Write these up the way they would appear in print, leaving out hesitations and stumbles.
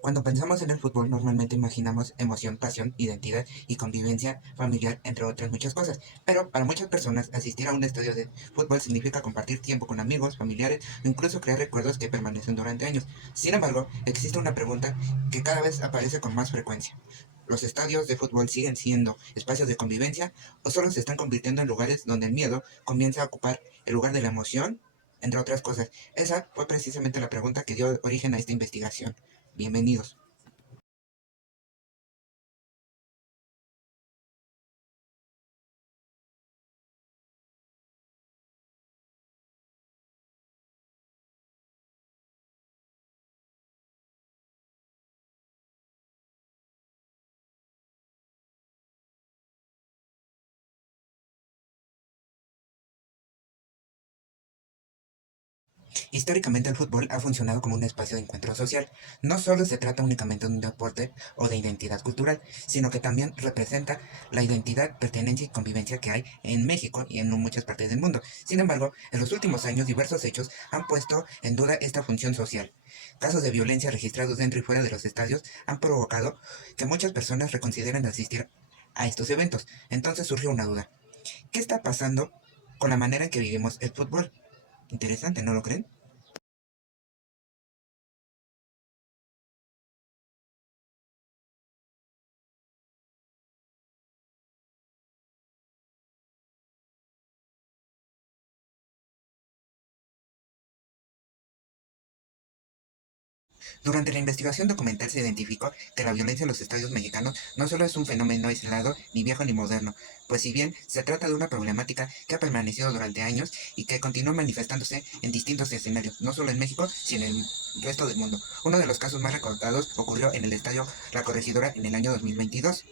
Cuando pensamos en el fútbol, normalmente imaginamos emoción, pasión, identidad y convivencia familiar, entre otras muchas cosas. Pero para muchas personas, asistir a un estadio de fútbol significa compartir tiempo con amigos, familiares o incluso crear recuerdos que permanecen durante años. Sin embargo, existe una pregunta que cada vez aparece con más frecuencia. ¿Los estadios de fútbol siguen siendo espacios de convivencia o solo se están convirtiendo en lugares donde el miedo comienza a ocupar el lugar de la emoción, entre otras cosas? Esa fue precisamente la pregunta que dio origen a esta investigación. Bienvenidos. Históricamente el fútbol ha funcionado como un espacio de encuentro social. No solo se trata únicamente de un deporte o de identidad cultural, sino que también representa la identidad, pertenencia y convivencia que hay en México y en muchas partes del mundo. Sin embargo, en los últimos años diversos hechos han puesto en duda esta función social. Casos de violencia registrados dentro y fuera de los estadios han provocado que muchas personas reconsideren asistir a estos eventos. Entonces surgió una duda. ¿Qué está pasando con la manera en que vivimos el fútbol? Interesante, ¿no lo creen? Durante la investigación documental se identificó que la violencia en los estadios mexicanos no solo es un fenómeno aislado, ni viejo ni moderno, pues si bien se trata de una problemática que ha permanecido durante años y que continúa manifestándose en distintos escenarios, no solo en México, sino en el resto del mundo. Uno de los casos más recordados ocurrió en el estadio La Corregidora en el año 2022.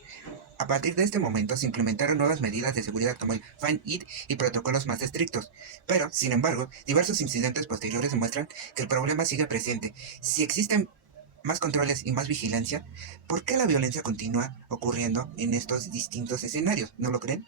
A partir de este momento se implementaron nuevas medidas de seguridad como el Find It y protocolos más estrictos. Pero, sin embargo, diversos incidentes posteriores demuestran que el problema sigue presente. Si existen más controles y más vigilancia, ¿por qué la violencia continúa ocurriendo en estos distintos escenarios? ¿No lo creen?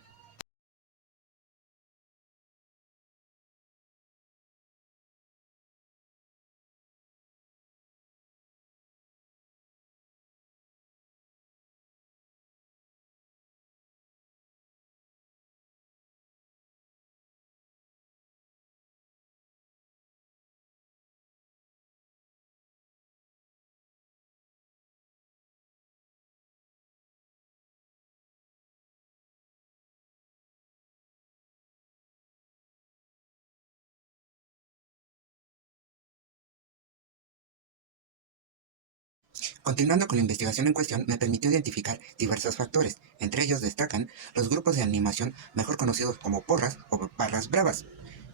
Continuando con la investigación en cuestión, me permitió identificar diversos factores. Entre ellos destacan los grupos de animación mejor conocidos como porras o barras bravas,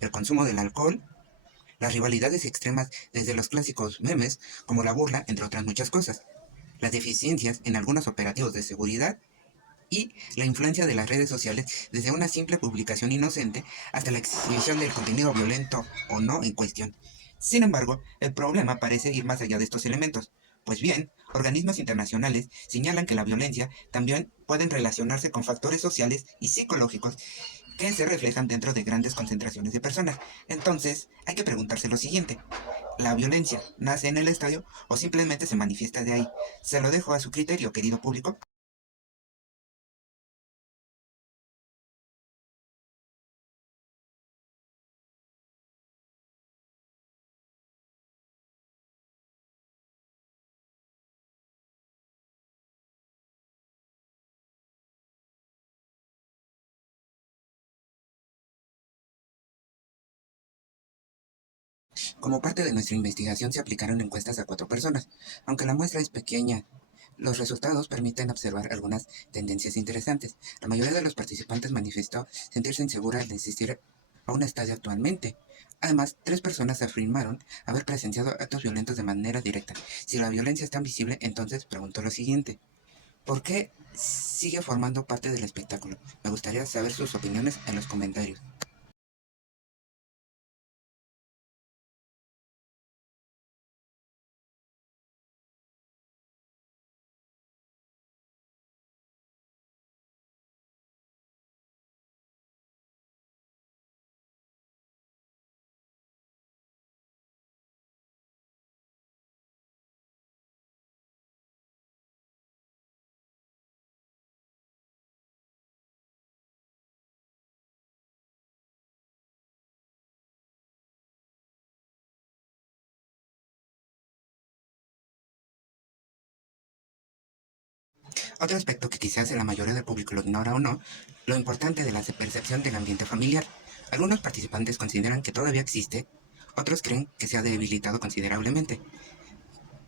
el consumo del alcohol, las rivalidades extremas desde los clásicos memes como la burla, entre otras muchas cosas, las deficiencias en algunos operativos de seguridad y la influencia de las redes sociales desde una simple publicación inocente hasta la exhibición del contenido violento o no en cuestión. Sin embargo, el problema parece ir más allá de estos elementos. Pues bien, organismos internacionales señalan que la violencia también pueden relacionarse con factores sociales y psicológicos que se reflejan dentro de grandes concentraciones de personas. Entonces, hay que preguntarse lo siguiente. ¿La violencia nace en el estadio o simplemente se manifiesta de ahí? Se lo dejo a su criterio, querido público. Como parte de nuestra investigación se aplicaron encuestas a 4 personas. Aunque la muestra es pequeña, los resultados permiten observar algunas tendencias interesantes. La mayoría de los participantes manifestó sentirse insegura al asistir a un estadio actualmente. Además, 3 personas afirmaron haber presenciado actos violentos de manera directa. Si la violencia es tan visible, entonces preguntó lo siguiente. ¿Por qué sigue formando parte del espectáculo? Me gustaría saber sus opiniones en los comentarios. Otro aspecto que quizás la mayoría del público lo ignora o no, lo importante de la percepción del ambiente familiar. Algunos participantes consideran que todavía existe, otros creen que se ha debilitado considerablemente.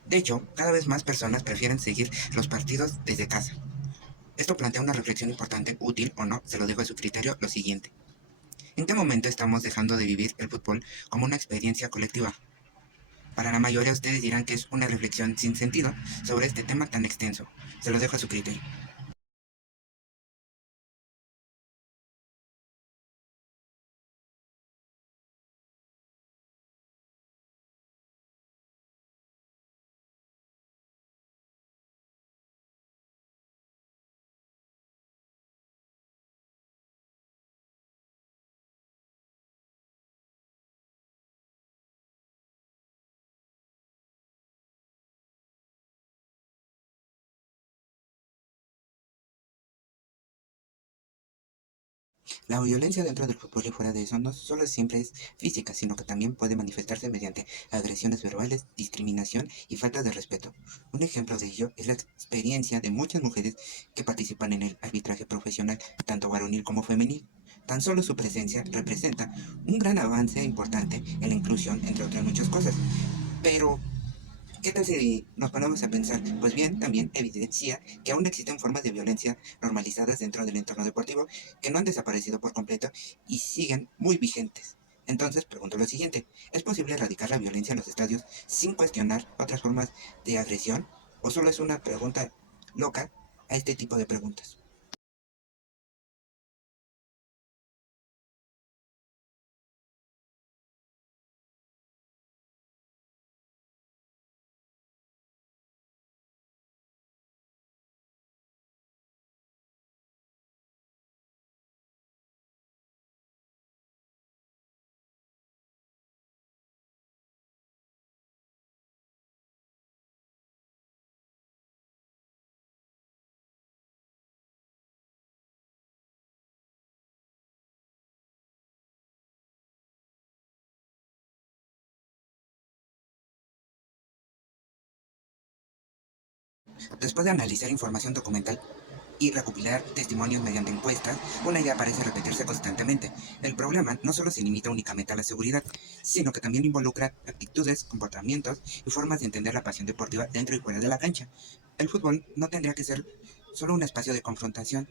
De hecho, cada vez más personas prefieren seguir los partidos desde casa. Esto plantea una reflexión importante, útil o no, se lo dejo a su criterio, lo siguiente. ¿En qué momento estamos dejando de vivir el fútbol como una experiencia colectiva? Para la mayoría de ustedes dirán que es una reflexión sin sentido sobre este tema tan extenso. Se lo dejo a su criterio. La violencia dentro del fútbol y fuera de eso no solo siempre es física, sino que también puede manifestarse mediante agresiones verbales, discriminación y falta de respeto. Un ejemplo de ello es la experiencia de muchas mujeres que participan en el arbitraje profesional, tanto varonil como femenil. Tan solo su presencia representa un gran avance importante en la inclusión, entre otras muchas cosas. Pero ¿qué tal si nos ponemos a pensar? Pues bien, también evidencia que aún existen formas de violencia normalizadas dentro del entorno deportivo que no han desaparecido por completo y siguen muy vigentes. Entonces, pregunto lo siguiente, ¿es posible erradicar la violencia en los estadios sin cuestionar otras formas de agresión? ¿O solo es una pregunta loca a este tipo de preguntas? Después de analizar información documental y recopilar testimonios mediante encuestas, una idea parece repetirse constantemente. El problema no solo se limita únicamente a la seguridad, sino que también involucra actitudes, comportamientos y formas de entender la pasión deportiva dentro y fuera de la cancha. El fútbol no tendría que ser solo un espacio de confrontación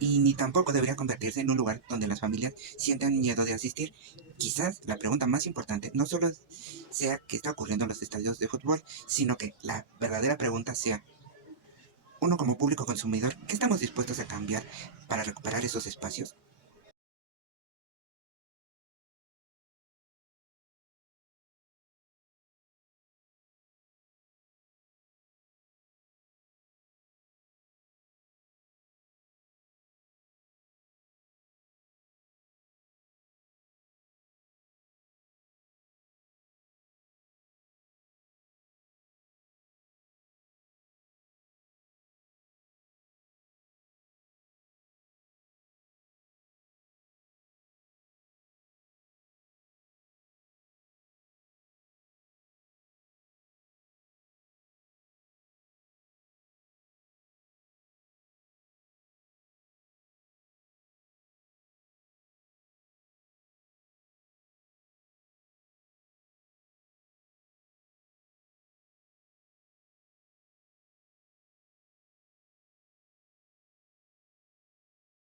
y ni tampoco debería convertirse en un lugar donde las familias sientan miedo de asistir. Quizás la pregunta más importante no solo sea qué está ocurriendo en los estadios de fútbol, sino que la verdadera pregunta sea, uno como público consumidor, ¿qué estamos dispuestos a cambiar para recuperar esos espacios?